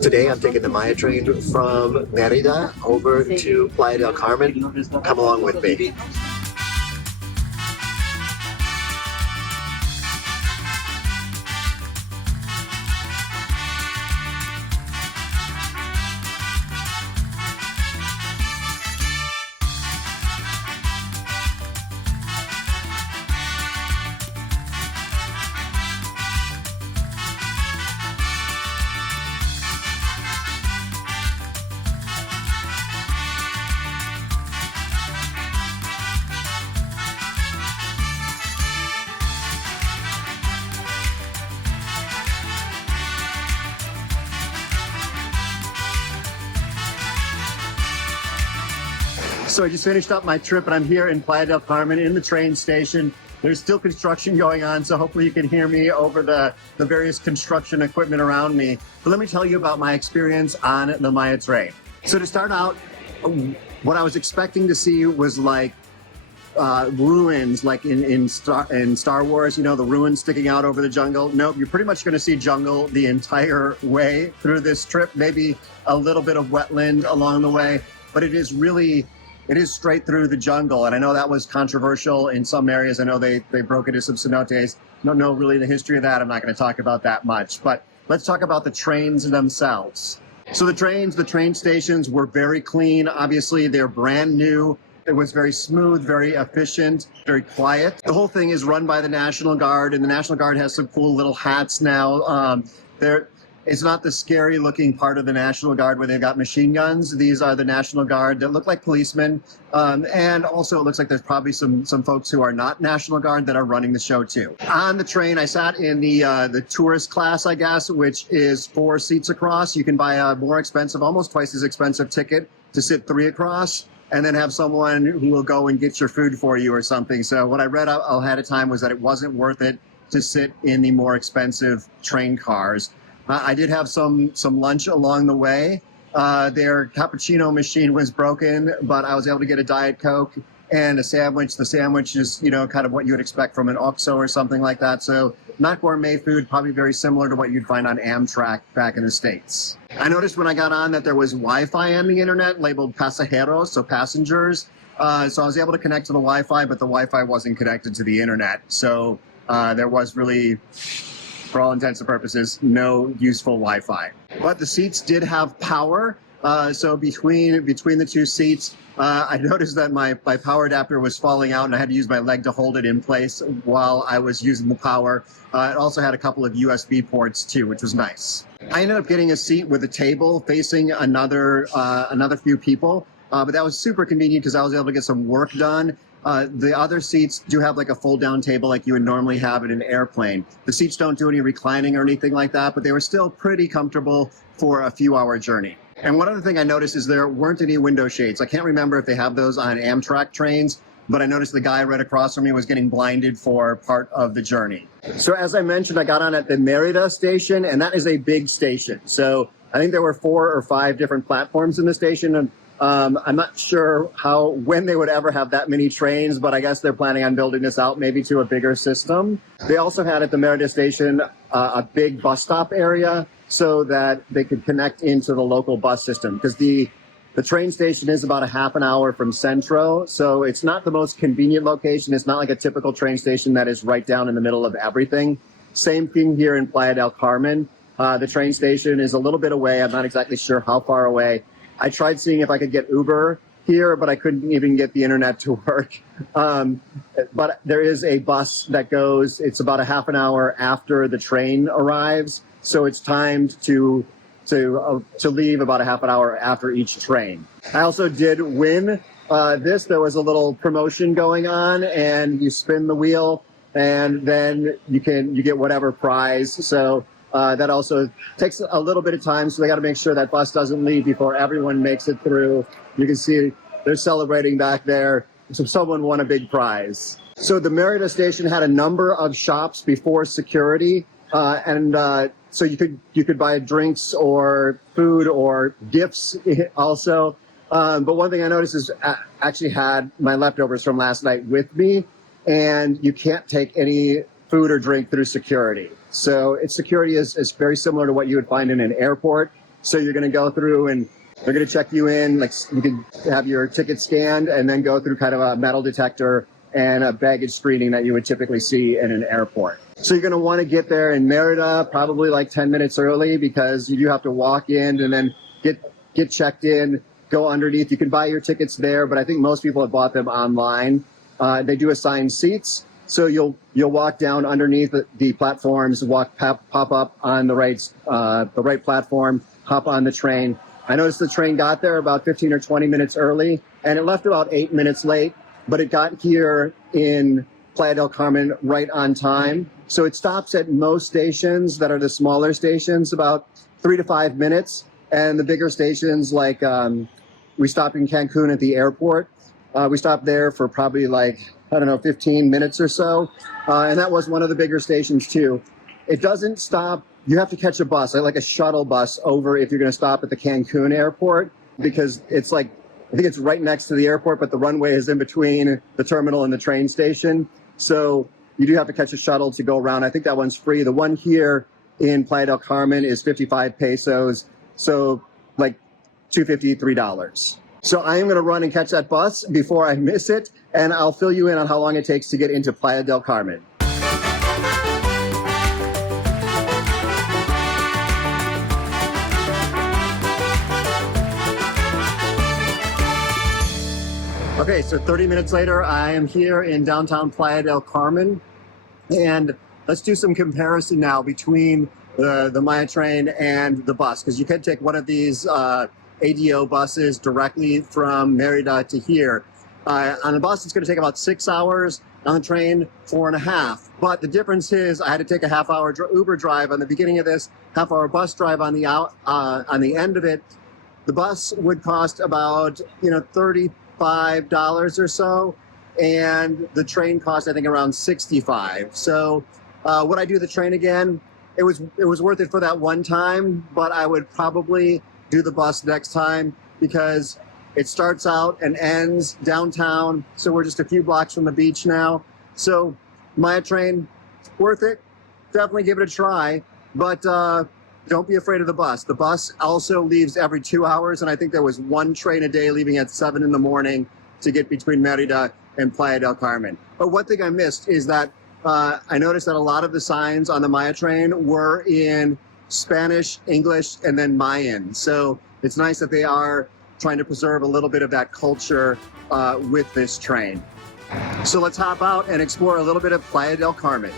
Today I'm taking the Maya train from Merida over to Playa del Carmen. Come along with me. So I just finished up my trip and I'm here in Playa del Carmen in the train station. There's still construction going on, so hopefully you can hear me over the various construction equipment around me. But let me tell you about my experience on the Maya train. So to start out, what I was expecting to see was like ruins, like in Star Wars, you know, the ruins sticking out over the jungle. Nope, you're pretty much going to see jungle the entire way through this trip, maybe a little bit of wetland along the way, but it is straight through the jungle. And I know that was controversial in some areas. I know they broke into some cenotes. Don't know really the history of that. I'm not going to talk about that much, but let's talk about the trains themselves. So the train stations were very clean. Obviously, they're brand new. It was very smooth, very efficient, very quiet. The whole thing is run by the National Guard, and the National Guard has some cool little hats now. It's not the scary looking part of the National Guard where they've got machine guns. These are the National Guard that look like policemen. And also it looks like there's probably some folks who are not National Guard that are running the show too. On the train, I sat in the tourist class, I guess, which is 4 seats across. You can buy a more expensive, almost twice as expensive ticket to sit 3 across, and then have someone who will go and get your food for you or something. So what I read ahead of time was that it wasn't worth it to sit in the more expensive train cars. I did have some lunch along the way. Their cappuccino machine was broken, but I was able to get a Diet Coke and a sandwich. The sandwich is, you know, kind of what you would expect from an OXXO or something like that. So not gourmet food, probably very similar to what you'd find on Amtrak back in the States. I noticed when I got on that there was Wi-Fi on the internet labeled pasajeros, so passengers. So I was able to connect to the Wi-Fi, but the Wi-Fi wasn't connected to the internet. So there was really, for all intents and purposes, no useful Wi-Fi. But the seats did have power. So between the 2 seats, I noticed that my power adapter was falling out and I had to use my leg to hold it in place while I was using the power. It also had a couple of USB ports too, which was nice. I ended up getting a seat with a table facing another few people, but that was super convenient because I was able to get some work done. The other seats do have like a fold-down table like you would normally have in an airplane. The seats don't do any reclining or anything like that, but they were still pretty comfortable for a few-hour journey. And one other thing I noticed is there weren't any window shades. I can't remember if they have those on Amtrak trains, but I noticed the guy right across from me was getting blinded for part of the journey. So as I mentioned, I got on at the Merida station, and that is a big station. So I think there were 4 or 5 different platforms in the station, and I'm not sure when they would ever have that many trains, but I guess they're planning on building this out maybe to a bigger system. They also had at the Merida station a big bus stop area so that they could connect into the local bus system, because the train station is about a half an hour from Centro, so it's not the most convenient location. It's not like a typical train station that is right down in the middle of everything. Same thing here in Playa del Carmen. The train station is a little bit away. I'm not exactly sure how far away. I tried seeing if I could get Uber here, but I couldn't even get the internet to work. But there is a bus that goes, it's about a half an hour after the train arrives. So it's timed to leave about a half an hour after each train. I also did win this. There was a little promotion going on, and you spin the wheel, and then you get whatever prize. So that also takes a little bit of time. So they got to make sure that bus doesn't leave before everyone makes it through. You can see they're celebrating back there. So someone won a big prize. So the Merida station had a number of shops before security, so you could buy drinks or food or gifts also. But one thing I noticed is I actually had my leftovers from last night with me, and you can't take any food or drink through security. So security is very similar to what you would find in an airport. So you're going to go through and they're going to check you in, like you can have your ticket scanned and then go through kind of a metal detector and a baggage screening that you would typically see in an airport. So you're going to want to get there in Merida probably like 10 minutes early, because you do have to walk in and then get checked in, go underneath. You can buy your tickets there, but I think most people have bought them online. They do assign seats, so you'll walk down underneath the platforms, pop up on the right platform, hop on the train. I noticed the train got there about 15 or 20 minutes early, and it left about 8 minutes late, but it got here in Playa del Carmen right on time. So it stops at most stations that are the smaller stations about 3 to 5 minutes, and the bigger stations, like we stopped in Cancun at the airport. We stopped there for probably 15 minutes or so, and that was one of the bigger stations too. It doesn't stop. You have to catch a bus, like a shuttle bus, over if you're going to stop at the Cancun airport, because it's I think it's right next to the airport, but the runway is in between the terminal and the train station. So you do have to catch a shuttle to go around. I think that one's free. The one here in Playa del Carmen is 55 pesos, so like $2.50, $3. So I am going to run and catch that bus before I miss it, and I'll fill you in on how long it takes to get into Playa del Carmen. Okay, so 30 minutes later, I am here in downtown Playa del Carmen, and let's do some comparison now between the Maya train and the bus, because you can take one of these ADO buses directly from Merida to here. On the bus, it's going to take about 6 hours. On the train, 4.5. But the difference is I had to take a half-hour Uber drive on the beginning of this, half-hour bus drive on the end of it. The bus would cost about $35 or so, and the train cost I think around $65. So would I do the train again? It was worth it for that one time, but I would probably do the bus next time, because it starts out and ends downtown. So we're just a few blocks from the beach now. So Maya train, worth it. Definitely give it a try, but don't be afraid of the bus. The bus also leaves every 2 hours, and I think there was one train a day leaving at 7 in the morning to get between Merida and Playa del Carmen. But one thing I missed is that I noticed that a lot of the signs on the Maya train were in Spanish, English, and then Mayan. So it's nice that they are trying to preserve a little bit of that culture with this train. So let's hop out and explore a little bit of Playa del Carmen.